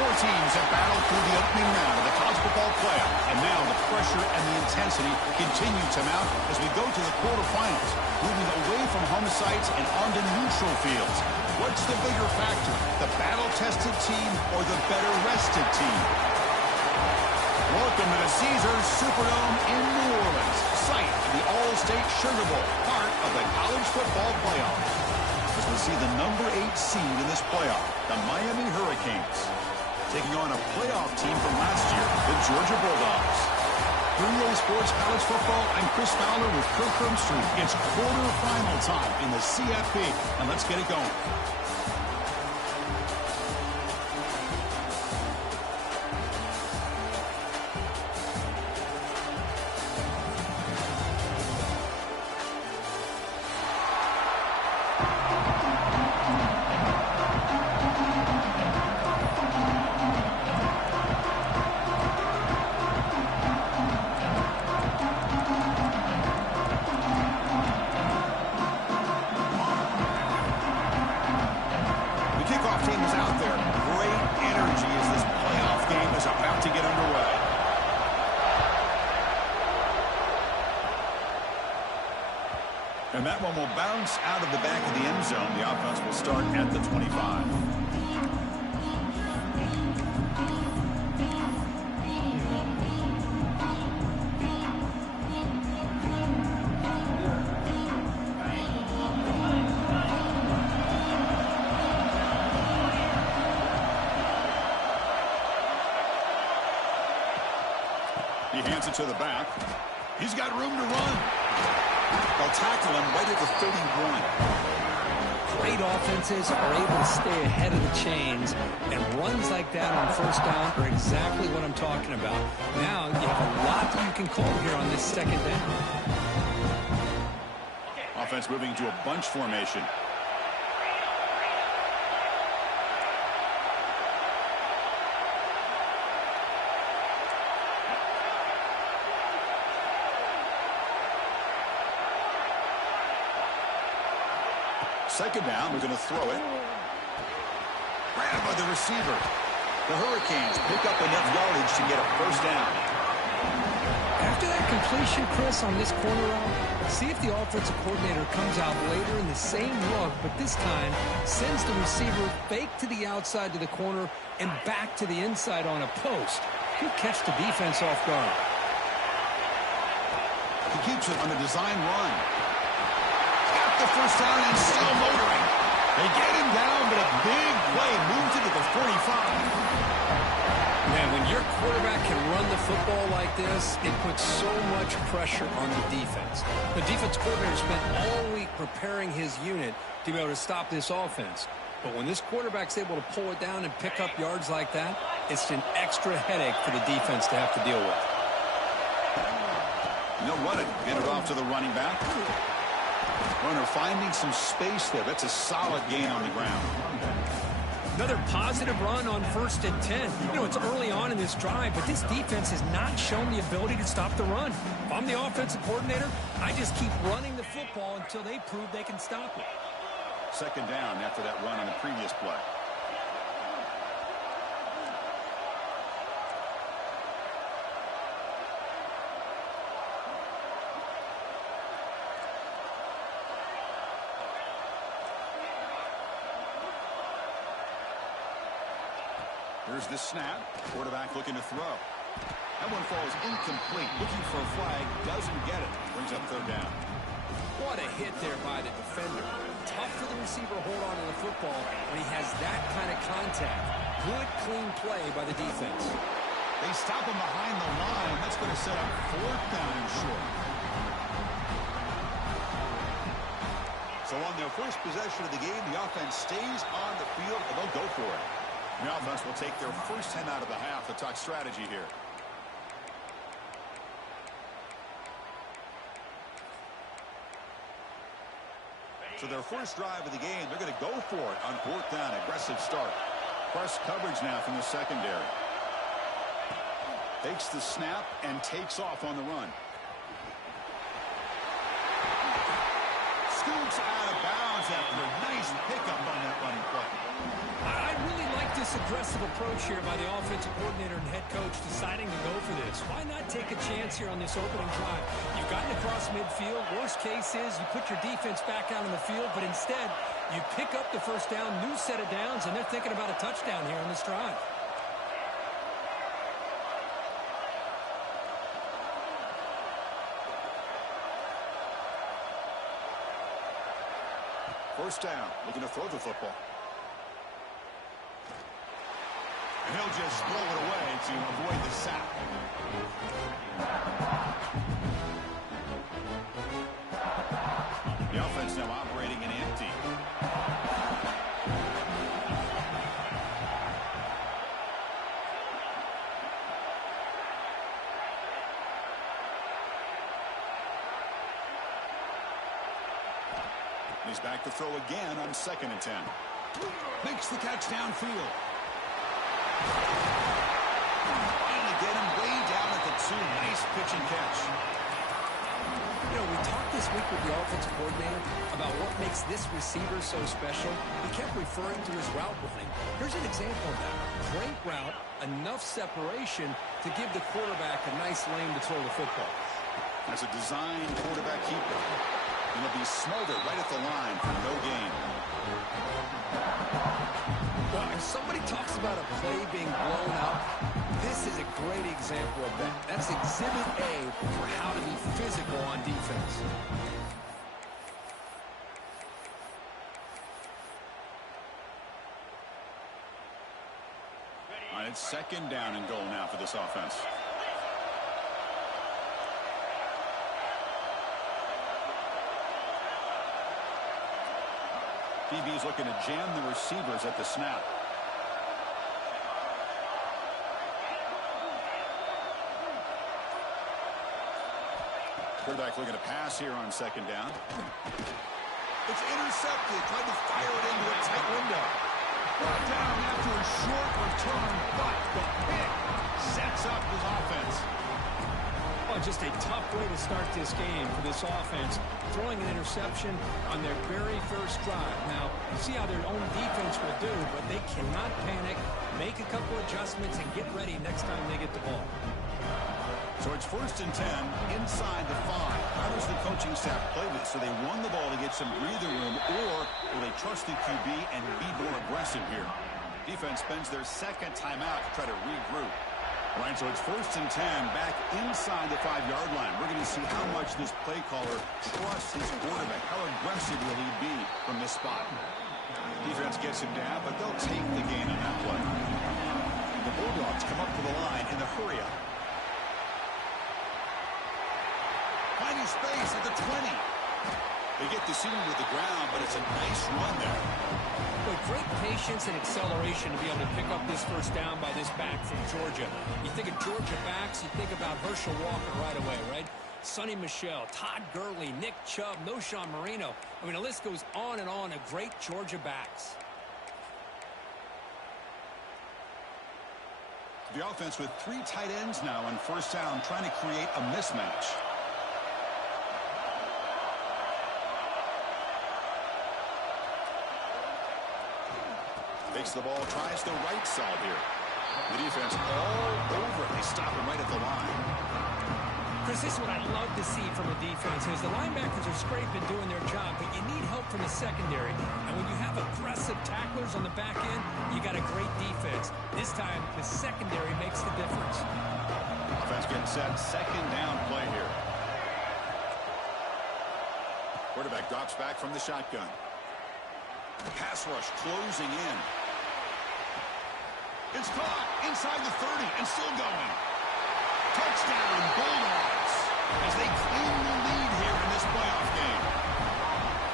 Four teams have battled through the opening round of the college football playoff, and now the pressure and the intensity continue to mount as we go to the quarterfinals, moving away from home sites and onto neutral fields. What's the bigger factor, the battle-tested team or the better-rested team? Welcome to the Caesars Superdome in New Orleans, site of the All-State Sugar Bowl, part of the college football playoff. As we see the number 8 seed in this playoff, the Miami Hurricanes, taking on a playoff team from last year, the Georgia Bulldogs. For EA Sports College Football, I'm Chris Fowler with Kirk Herbstreit. It's quarterfinal time in the CFP, and let's get it going. And that one will bounce out of the back of the end zone. The offense will start at the 25. He hands it to the back. He's got room to run. They'll tackle him right at the 31. Great offenses are able to stay ahead of the chains, and runs like that on first down are exactly what I'm talking about. Now you have a lot that you can call here on this second down. Offense moving to a bunch formation. Second down, we're going to throw it. Grabbed by the receiver. The Hurricanes pick up enough yardage to get a first down. After that completion, Chris, on this corner route, see if the offensive coordinator comes out later in the same look, but this time sends the receiver fake to the outside to the corner and back to the inside on a post. He'll catch the defense off guard. He keeps it on a design run. The first down and still motoring. They get him down, but a big play moves it to the 45. Man, when your quarterback can run the football like this, it puts so much pressure on the defense. The defense coordinator spent all week preparing his unit to be able to stop this offense. But when this quarterback's able to pull it down and pick up yards like that, it's an extra headache for the defense to have to deal with. They'll run it. Get it off to the running back. Runner finding some space there. That's a solid gain on the ground. Another positive run on 1st and 10. You know, it's early on in this drive, but this defense has not shown the ability to stop the run. If I'm the offensive coordinator, I just keep running the football until they prove they can stop it. Second down after that run on the previous play. Here's the snap. Quarterback looking to throw. That one falls incomplete. Looking for a flag. Doesn't get it. Brings up third down. What a hit there by the defender. Tough for the receiver to hold on to the football when he has that kind of contact. Good, clean play by the defense. They stop him behind the line. That's going to set up fourth down and short. So on their first possession of the game, the offense stays on the field, and they'll go for it. The offense will take their first 10 out of the half to talk strategy here. So their first drive of the game, they're going to go for it on fourth down. Aggressive start. Press coverage now from the secondary. Takes the snap and takes off on the run. Scoops out of bounds after a nice pickup on that running play. I really like this Nice aggressive approach here by the offensive coordinator and head coach deciding to go for this. Why not take a chance here on this opening drive? You've gotten across midfield. Worst case is you put your defense back out on the field, but instead you pick up the first down, new set of downs, and they're thinking about a touchdown here on this drive. First down, looking to throw the football. And he'll just throw it away to avoid the sack. The offense now operating in empty. He's back to throw again on 2nd and 10. Makes the catch downfield. And to get him way down at the 2. Nice pitch and catch. You know, we talked this week with the offensive coordinator about what makes this receiver so special. He kept referring to his route running. Here's an example of that. Great route, enough separation to give the quarterback a nice lane to throw the football. As a design quarterback keeper, and he'll be smothered right at the line for no gain. Well, if somebody talks about a play being blown up, this is a great example of that. That's Exhibit A for how to be physical on defense. All right, it's 2nd down and goal now for this offense. DB's looking to jam the receivers at the snap. Quarterback looking to pass here on 2nd down. It's intercepted. Tried to fire it into a tight window. Brought down after a short return, but the pick sets up his offense. Oh, just a tough way to start this game for this offense, throwing an interception on their very first drive. Now, see how their own defense will do, but they cannot panic, make a couple adjustments, and get ready next time they get the ball. So it's 1st and 10 inside the 5. How does the coaching staff play this? So they won the ball to get some breather room, or will they trust the QB and be more aggressive here? Defense spends their 2nd timeout to try to regroup. All right, so it's 1st and 10 back inside the 5-yard line. We're going to see how much this play caller trusts his quarterback. How aggressive will he be from this spot? Defense gets him down, but they'll take the gain on that play. The Bulldogs come up to the line in the hurry-up. Finding space at the 20. They get the seam with the ground, but it's a nice run there. But great patience and acceleration to be able to pick up this first down by this back from Georgia. You think of Georgia backs, you think about Herschel Walker right away, right? Sonny Michel, Todd Gurley, Nick Chubb, Noshawn Marino. I mean, the list goes on and on of great Georgia backs. The offense with 3 tight ends now on 1st down, trying to create a mismatch. Takes the ball, tries the right side here. The defense all over it. They stop him right at the line. Chris, this is what I love to see from a defense is the linebackers are scraping, doing their job, but you need help from the secondary. And when you have aggressive tacklers on the back end, you got a great defense. This time, the secondary makes the difference. Offense getting set. 2nd down play here. Quarterback drops back from the shotgun. Pass rush closing in. It's caught inside the 30 and still going. Touchdown, Bulldogs, as they claim the lead here in this playoff game.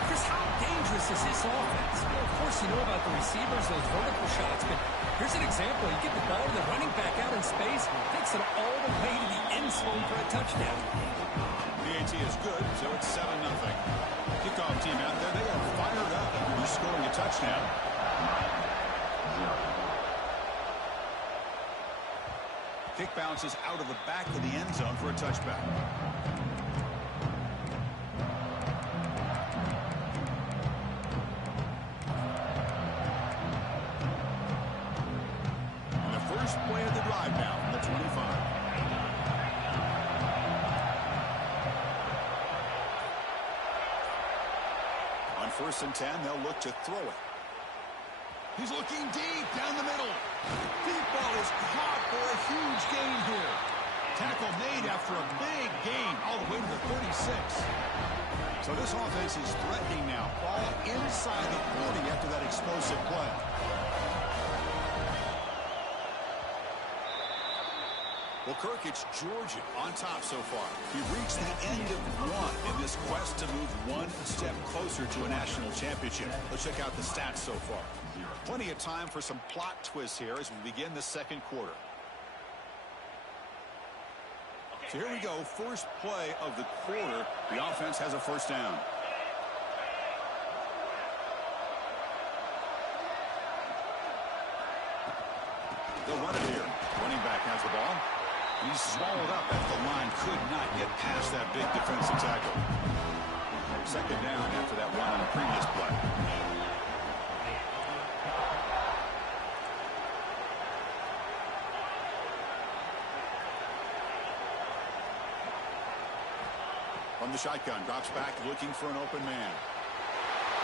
Chris, how dangerous is this offense? Well, of course, you know about the receivers, those vertical shots, but here's an example. You get the ball to the running back out in space, takes it all the way to the end zone for a touchdown. The AT is good, so it's 7-0. Kickoff team out there, they are fired up after scoring a touchdown. Kick bounces out of the back of the end zone for a touchback. first play of the drive now from the 25. On 1st and 10, they'll look to throw it. He's looking deep down the middle. Deep ball is caught for a huge gain here. Tackle made after a big gain all the way to the 36. So this offense is threatening now. Ball inside the 40 after that explosive play. Well, Kirk, it's Georgia on top so far. We've reached the end of one in this quest to move one step closer to a national championship. Let's check out the stats so far. Plenty of time for some plot twists here as we begin the second quarter. So here we go, first play of the quarter. The offense has a first down. They'll run it here. Running back has the ball. And he's swallowed up as the line could not get past that big defensive tackle. Second down after that run on the previous play. From the shotgun, drops back looking for an open man.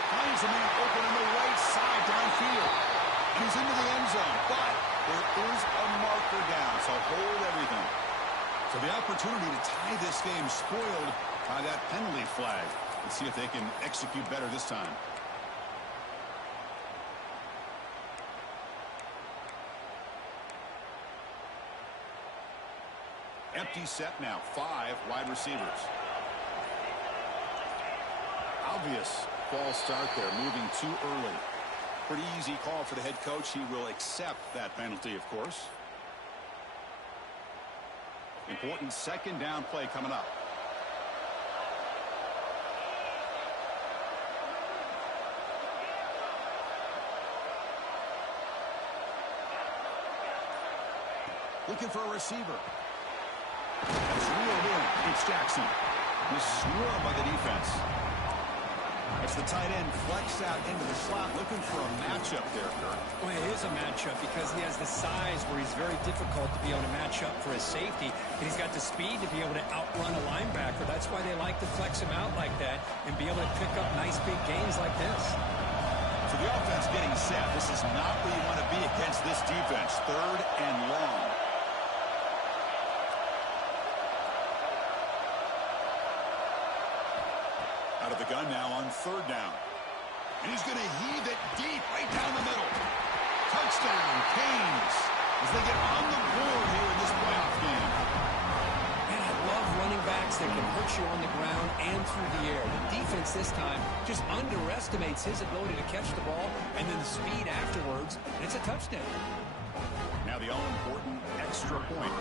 Finds a man open on the right side downfield. And he's into the end zone, but there is a marker down, so hold everything. So the opportunity to tie this game spoiled by that penalty flag. Let's see if they can execute better this time. Empty set now, 5 wide receivers. Obvious false start there, moving too early. Pretty easy call for the head coach. He will accept that penalty, of course. Important second down play coming up. Looking for a receiver. That's reeled in. It's Jackson. Misruled by the defense. It's the tight end flexed out into the slot, looking for a matchup there, Kirk. Well, it is a matchup because he has the size where he's very difficult to be able to match up for his safety, and he's got the speed to be able to outrun a linebacker. That's why they like to flex him out like that and be able to pick up nice big gains like this. So the offense getting set. This is not where you want to be against this defense. 3rd and long. Out of the gun now on 3rd down. And he's going to heave it deep right down the middle. Touchdown, Canes, as they get on the board here in this playoff game. Man, I love running backs that can hurt you on the ground and through the air. The defense this time just underestimates his ability to catch the ball and then the speed afterwards, and it's a touchdown. Now the all-important extra point.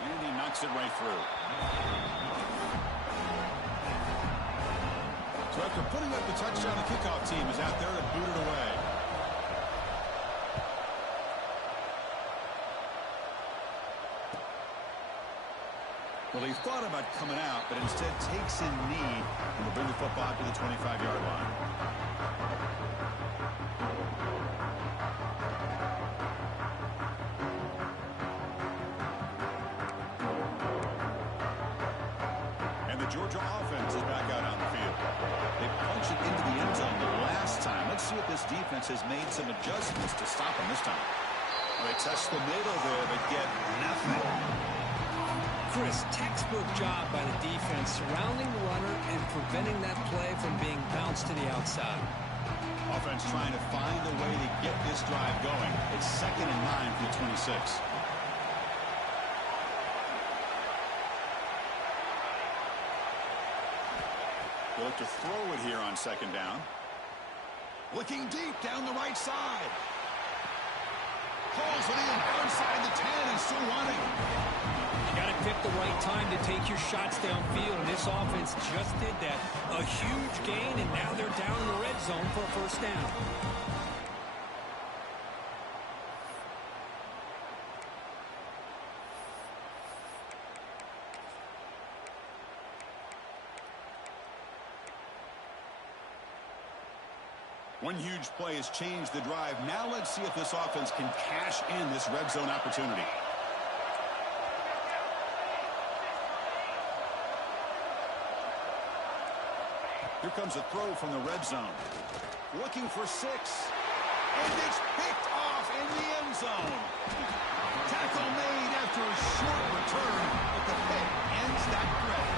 And he knocks it right through. So after putting up the touchdown, the kickoff team is out there to boot it away. Well, he thought about coming out, but instead takes a knee and will bring the football to the 25-yard line. Georgia offense is back out on the field. They punch it into the end zone the last time. Let's see if this defense has made some adjustments to stop them this time. Well, they test the middle there, but get nothing. Chris, textbook job by the defense surrounding the runner and preventing that play from being bounced to the outside. Offense trying to find a way to get this drive going. It's 2nd and 9 for the 26. They look to throw it here on 2nd down. Looking deep down the right side. Hauls it in outside the 10 and still running. You got to pick the right time to take your shots downfield, and this offense just did that. A huge gain, and now they're down in the red zone for a first down. One huge play has changed the drive. Now let's see if this offense can cash in this red zone opportunity. Here comes a throw from the red zone. Looking for 6. And it's picked off in the end zone. Tackle made after a short return, but the pick ends that threat.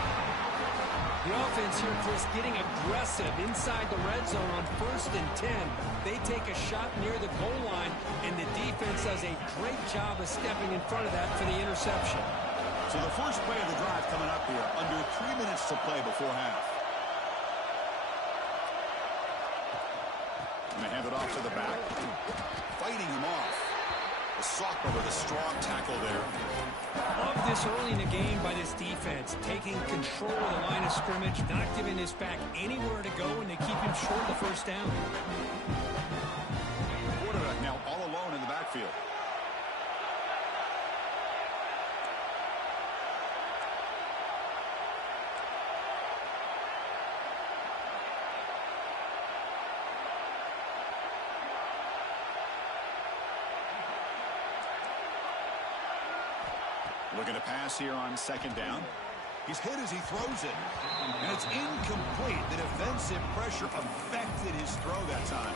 The offense here, Chris, getting aggressive inside the red zone on 1st and 10. They take a shot near the goal line, and the defense does a great job of stepping in front of that for the interception. So the first play of the drive coming up here, under 3 minutes to play before half. Going to hand it off to the back. Fighting him off. The sophomore with a strong tackle there. Love this early in the game by this defense. Taking control of the line of scrimmage, not giving this back anywhere to go, and they keep him short of the first down. Quarterback now all alone in the backfield. Looking to pass here on 2nd down. He's hit as he throws it. And it's incomplete. The defensive pressure affected his throw that time.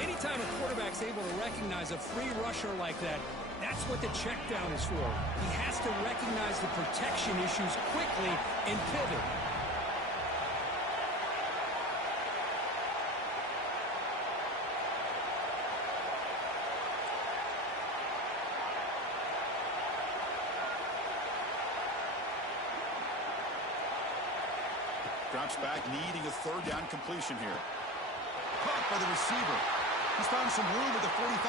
Anytime a quarterback's able to recognize a free rusher like that, that's what the check down is for. He has to recognize the protection issues quickly and pivot. Drops back, needing a 3rd down completion here. Caught by the receiver. He's found some room at the 45.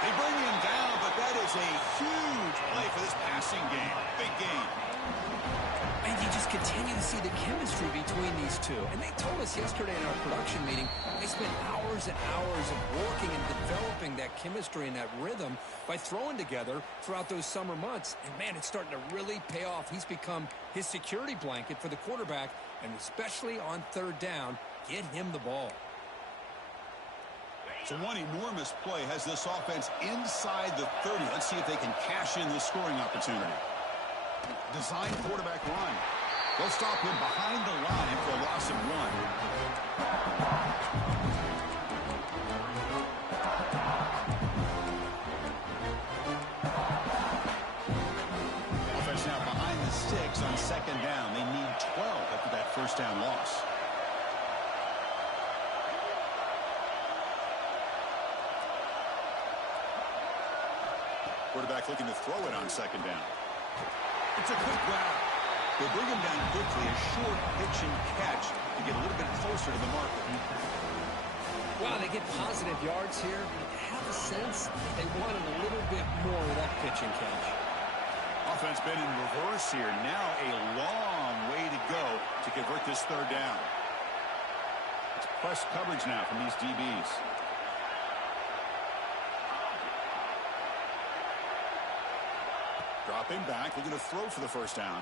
They bring him down, but that is a huge play for this passing game. Big game. And you just continue to see the chemistry between these two. And they told us yesterday in our production meeting, they spent hours and hours of working and developing that chemistry and that rhythm by throwing together throughout those summer months. And, man, it's starting to really pay off. He's become his security blanket for the quarterback, and especially on 3rd down, get him the ball. So one enormous play has this offense inside the 30. Let's see if they can cash in this scoring opportunity. Design quarterback run. They'll stop him behind the line for a loss of 1. Offense now behind the 6 on 2nd down. They need 12 after that 1st down loss. Quarterback looking to throw it on 2nd down. It's a quick route. They bring him down quickly, a short pitch and catch to get a little bit closer to the marker. Wow, they get positive yards here. I have a sense they wanted a little bit more of that pitch and catch. Offense been in reverse here. Now a long way to go to convert this 3rd down. It's press coverage now from these DBs. Dropping back, looking to throw for the 1st down.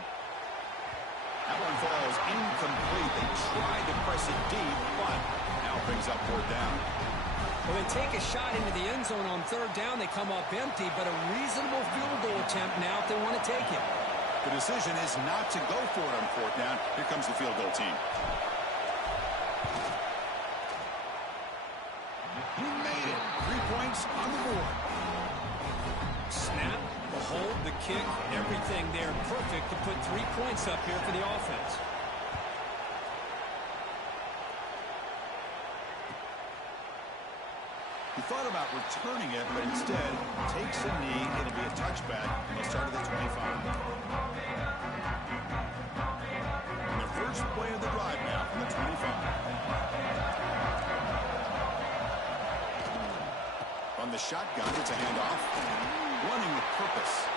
That one falls incomplete. They tried to press it deep, but now brings up 4th down. Well, they take a shot into the end zone on 3rd down. They come up empty, but a reasonable field goal attempt now if they want to take it. The decision is not to go for it on 4th down. Here comes the field goal team. He made it. 3 points on the board. Snap, the hold, the kick, everything there perfect to put 3 points up here for the offense. He thought about returning it, but instead takes a knee. It'll be a touchback. He'll start at the 25. And the first play of the drive now from the 25. On the shotgun, it's a handoff. Running with purpose.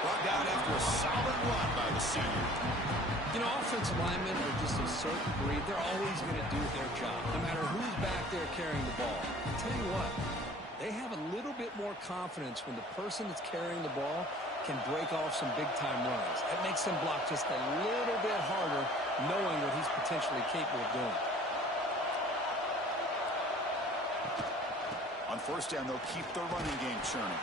Brought down after a solid run by the senior. You know, offensive linemen are just a certain breed. They're always going to do their job, no matter who's back there carrying the ball. I'll tell you what, they have a little bit more confidence when the person that's carrying the ball can break off some big-time runs. It makes them block just a little bit harder, knowing what he's potentially capable of doing. first down, they'll keep their running game churning.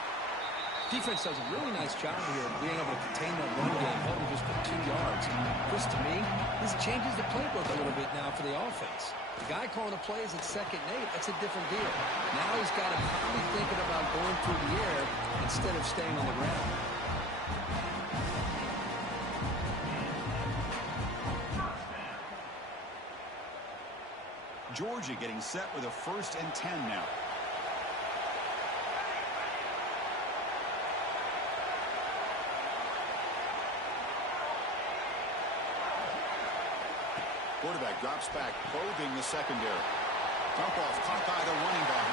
Defense does a really nice job here of being able to contain that run game, holding just for 2 yards. This, to me, this changes the playbook a little bit now for the offense. The guy calling the plays at 2nd and 8, that's a different deal. Now he's got to probably thinking about going through the air instead of staying on the ground. Georgia getting set with a 1st and 10 now. Quarterback drops back, probing the secondary. Dump off, caught by the running back.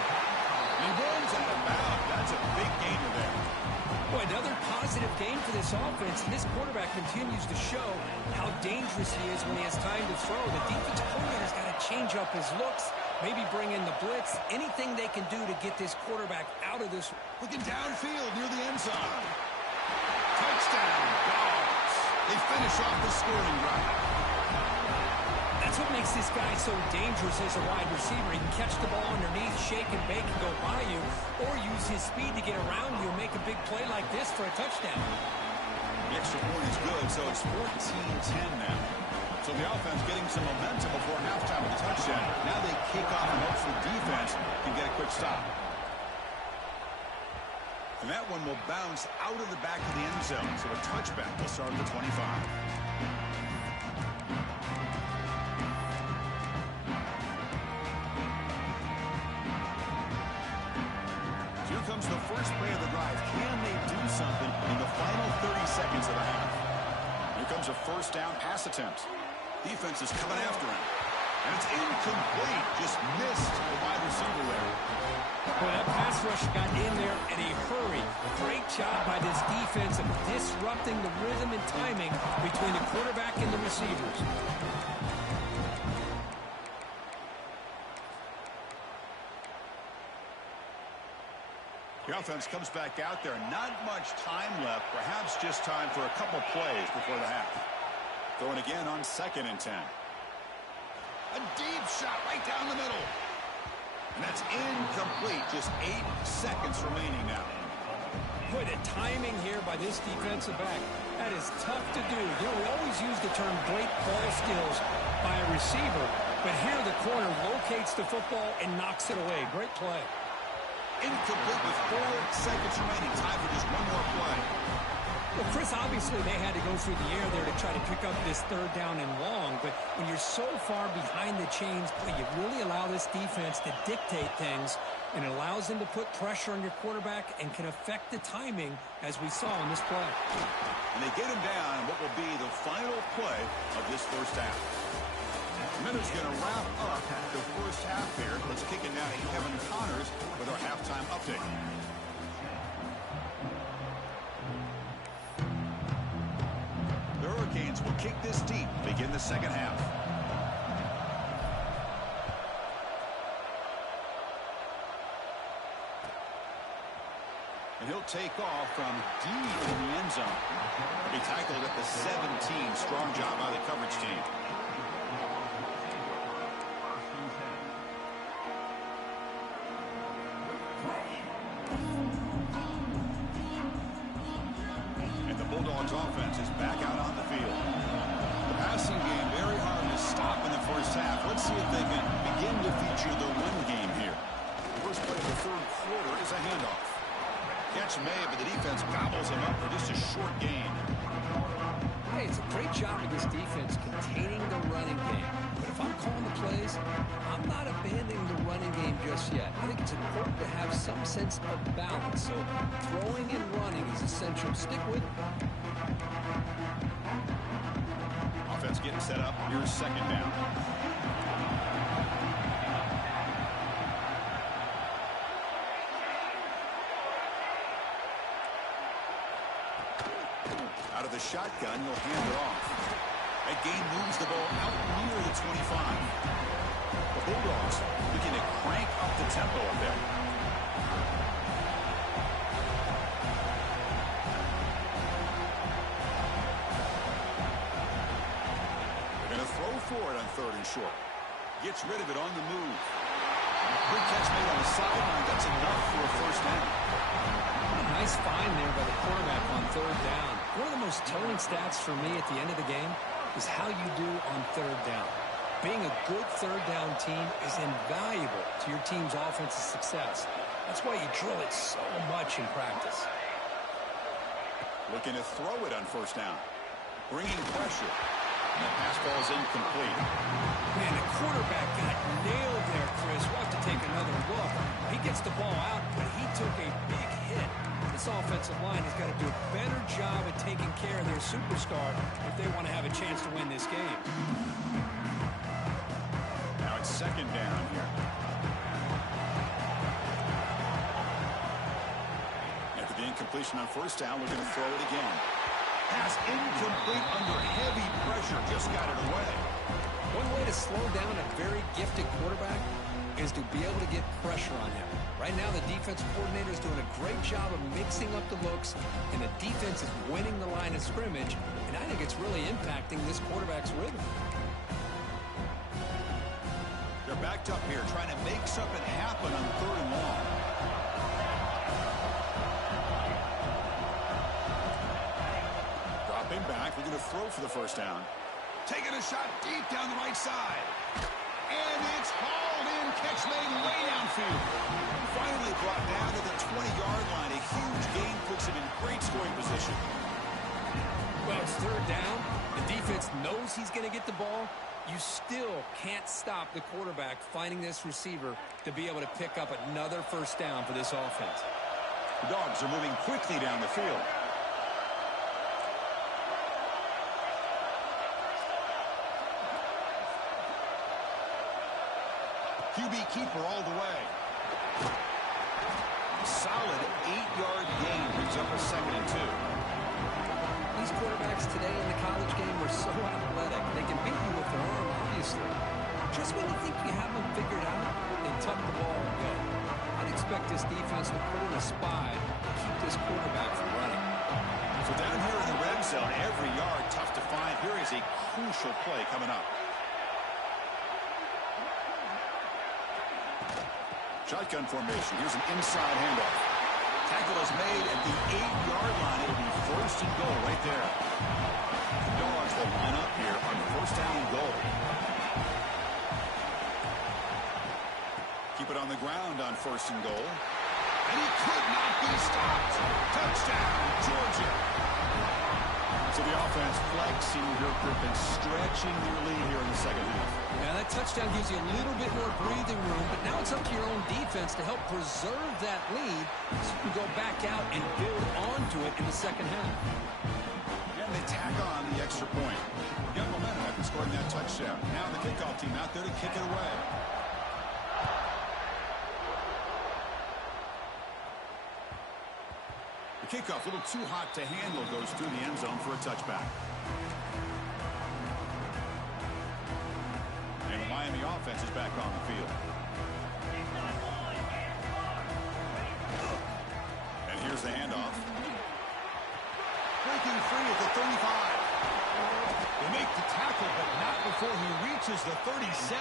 He runs out of bounds. That's a big gainer there. Boy, another positive game for this offense, and this quarterback continues to show how dangerous he is when he has time to throw. The defensive coordinator's got to change up his looks, maybe bring in the blitz, anything they can do to get this quarterback out of this. Looking downfield near the end zone. Touchdown, Dogs. They finish off the scoring drive. That's what makes this guy so dangerous as a wide receiver. He can catch the ball underneath, shake and bake and go by you, or use his speed to get around you and make a big play like this for a touchdown. The extra point is good, so it's 14-10 now. So the offense getting some momentum before halftime with a touchdown. Now they kick off and hope the defense can get a quick stop. And that one will bounce out of the back of the end zone, so a touchback will start at the 25. Comes the first play of the drive. Can they do something in the final 30 seconds of the half? Here comes a 1st down pass attempt. Defense is coming after him. And it's incomplete. Just missed the wide receiver there. Well, that pass rush got in there in a hurry. Great job by this defense of disrupting the rhythm and timing between the quarterback and the receivers. The offense comes back out there. Not much time left. Perhaps just time for a couple plays before the half. Throwing again on 2nd and 10. A deep shot right down the middle. And that's incomplete. Just 8 seconds remaining now. Boy, the timing here by this defensive back, that is tough to do. You know, we always use the term great ball skills by a receiver, but here the corner locates the football and knocks it away. Great play. Incomplete with 4 seconds remaining. Time for just one more play. Well, Chris, obviously they had to go through the air there to try to pick up this 3rd down and long, but when you're so far behind the chains, you really allow this defense to dictate things, and it allows them to put pressure on your quarterback and can affect the timing, as we saw in this play. And they get him down in what will be the final play of this 1st half. Minute's going to wrap up the 1st half here. Let's kick it now to Kevin Connors with our halftime update. The Hurricanes will kick this deep, begin the 2nd half. And he'll take off from deep in the end zone. He tackled at the 17. Strong job by the coverage team. Bulldogs offense is back out on the field. The passing game very hard to stop in the 1st half. Let's see if they can begin to feature the run game here. First play of the 3rd quarter is a handoff. Catch made, but the defense gobbles him up for just a short gain. Hey, it's a great job of this defense containing the running game. But if I'm calling the plays, I'm not abandoning the running game just yet. I think it's important to have some sense of balance. So throwing and running is essential. Stick with it. Offense getting set up. Here's 2nd down. Out of the shotgun, he'll hand it off. That gain moves the ball out near the 25. The Bulldogs looking to crank up the tempo a bit. They're going to throw for it on 3rd and short. Gets rid of it on the move. Good catch made on the sideline. That's enough for a first down. Nice find there by the quarterback on third down. One of the most telling stats for me at the end of the game is how you do on third down. Being a good third down team is invaluable to your team's offensive success. That's why you drill it so much in practice. Looking to throw it on first down. Bringing pressure. And the pass ball is incomplete. Man, the quarterback got nailed there, Chris. We'll have to take another look. He gets the ball out, but he took a big hit. This offensive line has got to do a better job at taking care of their superstar if they want to have a chance to win this game. Now it's second down here. After the incompletion on first down, we're going to throw it again. Pass incomplete under heavy pressure. Just got it away. One way to slow down a very gifted quarterback is to be able to get pressure on him. Right now, the defensive coordinator is doing a great job of mixing up the looks, and the defense is winning the line of scrimmage, and I think it's really impacting this quarterback's rhythm. They're backed up here, trying to make something happen on third and long. Dropping back, we're going to throw for the first down. Taking a shot deep down the right side. And it's hauled in, catch made way downfield. Finally brought down to the 20-yard line. A huge gain puts him in great scoring position. Well, it's third down. The defense knows he's going to get the ball. You still can't stop the quarterback finding this receiver to be able to pick up another first down for this offense. The Dogs are moving quickly down the field. QB keeper all the way. Solid 8-yard gain brings up a 2nd and 2. These quarterbacks today in the college game are so athletic. They can beat you with their arm, obviously. Just when you think you have them figured out, they tuck the ball and go. I'd expect this defense to put in a spy to keep this quarterback from running. So down here in the red zone, every yard tough to find. Here is a crucial play coming up. Shotgun formation. Here's an inside handoff. Tackle is made at the 8-yard line. It'll be first and goal right there. The Dogs will line up here on first down and goal. Keep it on the ground on first and goal. And he could not be stopped. Touchdown, Georgia. So the offense flexing their grip and stretching their lead here in the second half. Now that touchdown gives you a little bit more breathing room, but now it's up to your own defense to help preserve that lead so you can go back out and build onto it in the second half. And they tack on the extra point. Got momentum after scoring that touchdown. Now the kickoff team out there to kick it away. The kickoff, a little too hot to handle, goes through the end zone for a touchback. And the Miami offense is back on the field. And here's the handoff. Breaking free at the 35. They make the tackle, but not before he reaches the 37.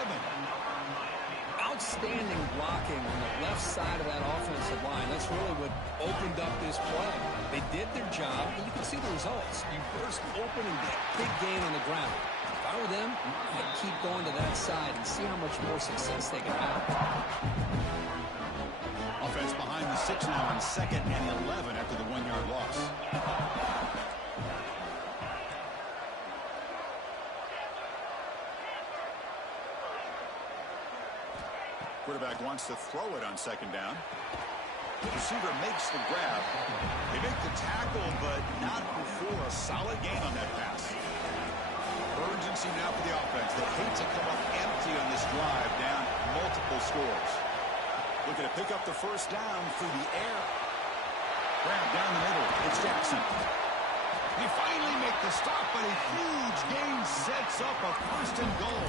Outstanding blocking on the left side of that offensive line. That's really what opened up this play. They did their job, and you can see the results. You burst open and get a big gain on the ground. If I were them, I'd keep going to that side and see how much more success they can have. Offense behind the 6 now on 2nd and 11 after the 1-yard loss. Quarterback wants to throw it on 2nd down. The receiver makes the grab. They make the tackle, but not before a solid gain on that pass. Urgency now for the offense. They hate to come up empty on this drive, down multiple scores. Looking to pick up the first down through the air. Grab down the middle. It's Jackson. They finally make the stop, but a huge gain sets up a first and goal.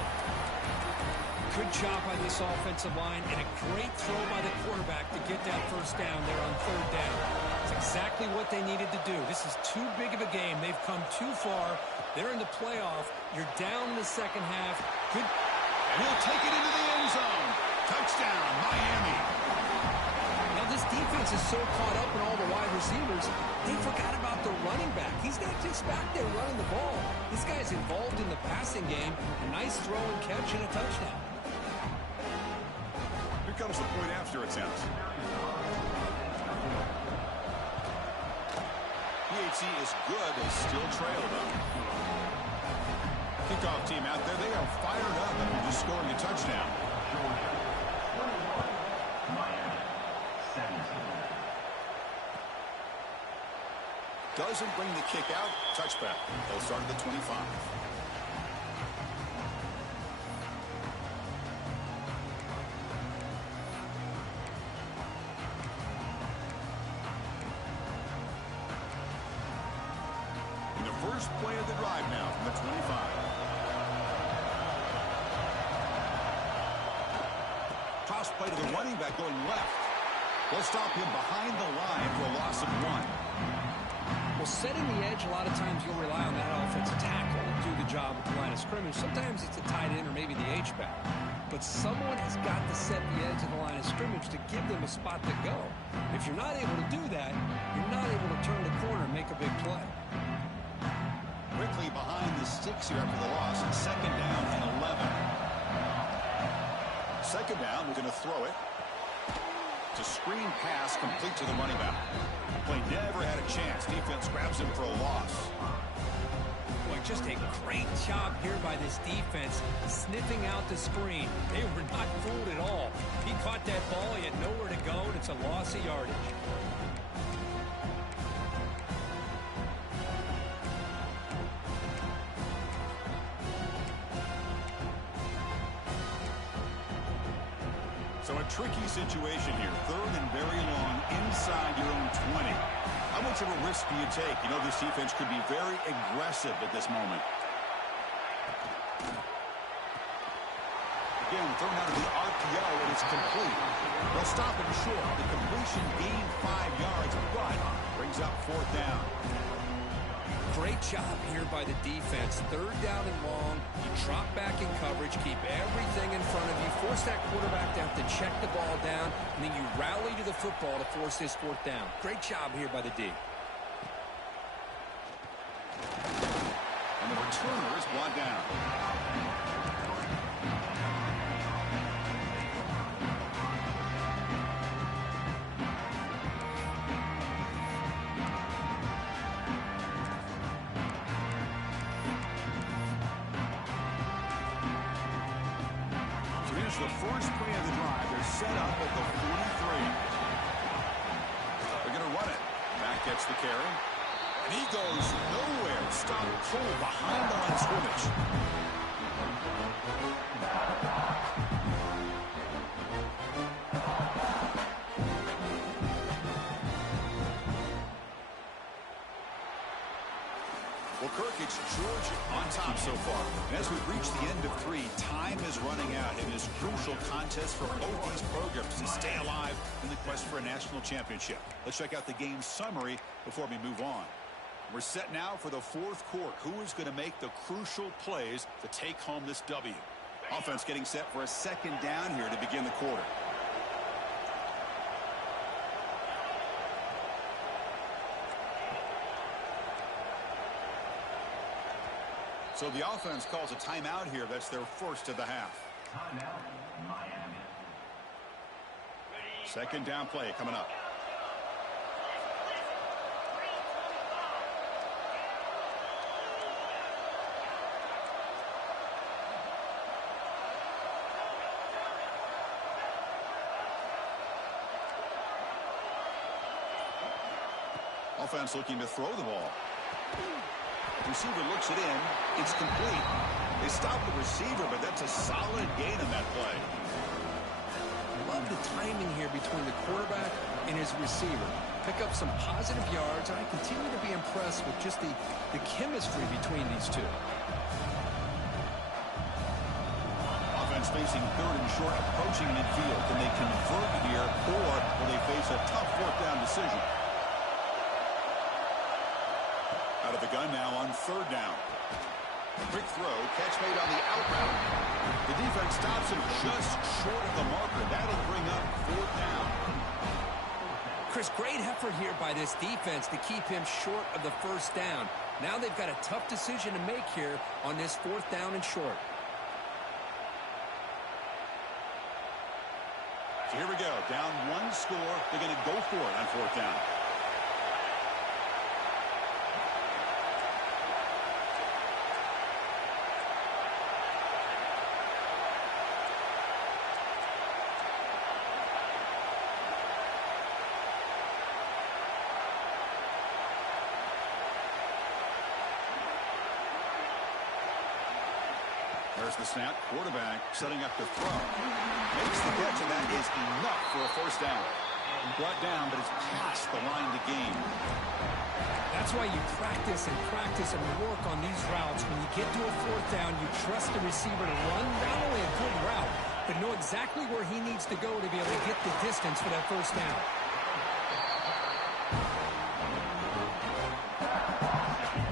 Good job by this offensive line and a great throw by the quarterback to get that first down there on 3rd down. It's exactly what they needed to do. This is too big of a game. They've come too far. They're in the playoff. You're down in the second half. Good. And he'll take it into the end zone. Touchdown, Miami. defense is so caught up in all the wide receivers, they forgot about the running back. He's not just back there running the ball. This guy's involved in the passing game. A nice throw and catch and a touchdown. Here comes the point after attempt. PHC is good. They still trail them. Kickoff team out there. They are fired up after just scoring a touchdown. Doesn't bring the kick out. Touchback. They'll start at the 25. In the first play of the drive now from the 25. Toss play to the running back going left. They'll stop him behind the line for a loss of 1. Well, setting the edge, a lot of times you'll rely on that offensive tackle to do the job at the line of scrimmage. Sometimes it's a tight end or maybe the H-back. But someone has got to set the edge of the line of scrimmage to give them a spot to go. If you're not able to do that, you're not able to turn the corner and make a big play. Quickly behind the sticks here after the loss. Second down and 11. Second down, we're going to throw it. It's a screen pass complete to the running back. Play never had a chance. Defense grabs him for a loss. Boy, just a great job here by this defense, sniffing out the screen. They were not fooled at all. He caught that ball. He had nowhere to go, and it's a loss of yardage. So a tricky situation here. Third and very long inside your own 20. How much of a risk do you take? You know, this defense could be very aggressive at this moment. Again, thrown out of the RPO, and it's complete. They'll stop him short. The completion gained 5 yards, but brings up fourth down. Great job here by the defense. Third down and long. You drop back in coverage, keep everything in front of you, force that quarterback to have to check the ball down, and then you rally to the football to force this fourth down. Great job here by the D. And the returner is brought down. The first play of the drive, they're set up at the 43. They're going to run it. Mack gets the carry. And he goes nowhere. Stop pull behind the line of scrimmage. Well, Kirk, it's Georgia on top so far. And as we reach the end of 3, time is running out in this crucial contest for both these programs to stay alive in the quest for a national championship. Let's check out the game summary before we move on. We're set now for the fourth quarter. Who is going to make the crucial plays to take home this W? Offense getting set for a second down here to begin the quarter. So the offense calls a timeout here. That's their first of the half. Timeout, Miami. Second down play coming up. Offense looking to throw the ball. Receiver looks it in. It's complete. They stop the receiver, but that's a solid gain on that play. Love the timing here between the quarterback and his receiver. Pick up some positive yards, and I continue to be impressed with just the chemistry between these two. Offense facing third and short, approaching midfield. Can they convert here, or will they face a tough fourth down decision? Out of the gun now on third down. Quick throw, catch made on the out route. The defense stops him just short of the marker. That'll bring up fourth down. Chris, Just great effort here by this defense to keep him short of the first down. Now they've got a tough decision to make here on this 4th down and short. So here we go. Down 1 score. They're going to go for it on 4th down. There's the snap. Quarterback setting up the throw. Makes the catch, and that is enough for a 1st down. Brought down, but it's past the line to gain. That's why you practice and work on these routes. When you get to a 4th down, you trust the receiver to run not only a good route, but know exactly where he needs to go to be able to get the distance for that 1st down.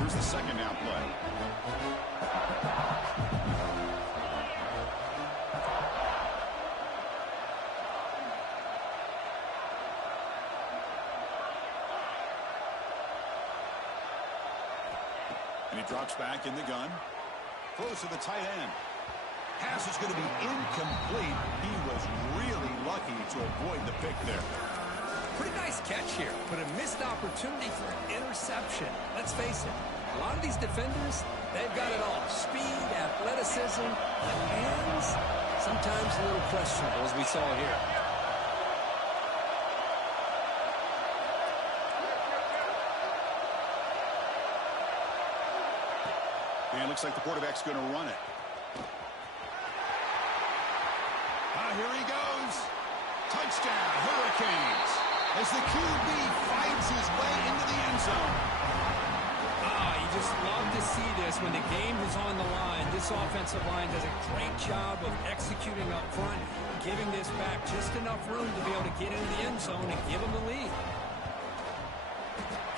Here's the 2nd down play. And he drops back in the gun. Throws to the tight end. Pass is going to be incomplete. He was really lucky to avoid the pick there. Pretty nice catch here, but a missed opportunity for an interception. Let's face it, a lot of these defenders, they've got it all. Speed, athleticism, but hands, sometimes a little questionable, as we saw here. And it looks like the quarterback's going to run it. Here he goes. Touchdown, Hurricanes. As the QB fights his way into the end zone. You just love to see this when the game is on the line. This offensive line does a great job of executing up front, giving this back just enough room to be able to get into the end zone and give them the lead.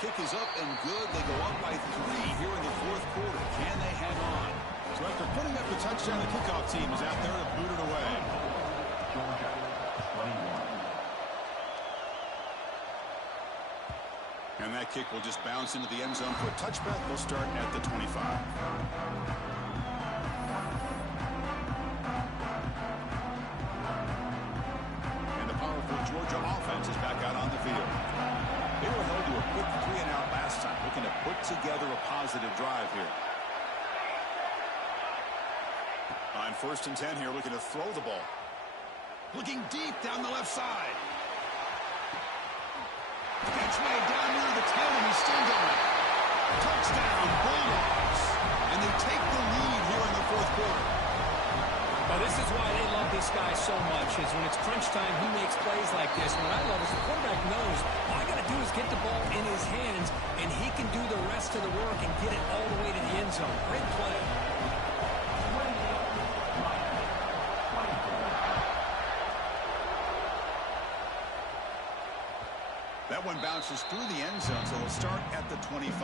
Kick is up and good. They go up by 3 here in the 4th quarter. Can they hang on? So after putting up the touchdown, the kickoff team is out there to boot it away. Georgia, 21. And that kick will just bounce into the end zone for a touchback. They'll start at the 25. And the powerful Georgia offense is back out on the field. They were held to a quick 3-and-out last time, looking to put together a positive drive here. On 1st and 10 here, looking to throw the ball. Looking deep down the left side. Catch made down near the 10, and he's still going. Touchdown, Bulldogs. And they take the lead here in the 4th quarter. Well, this is why they love this guy so much, is when it's crunch time, he makes plays like this. And what I love is the quarterback knows all I got to do is get the ball in his hands, and he can do the rest of the work and get it all the way to the end zone. Great play. That one bounces through the end zone, so they'll start at the 25.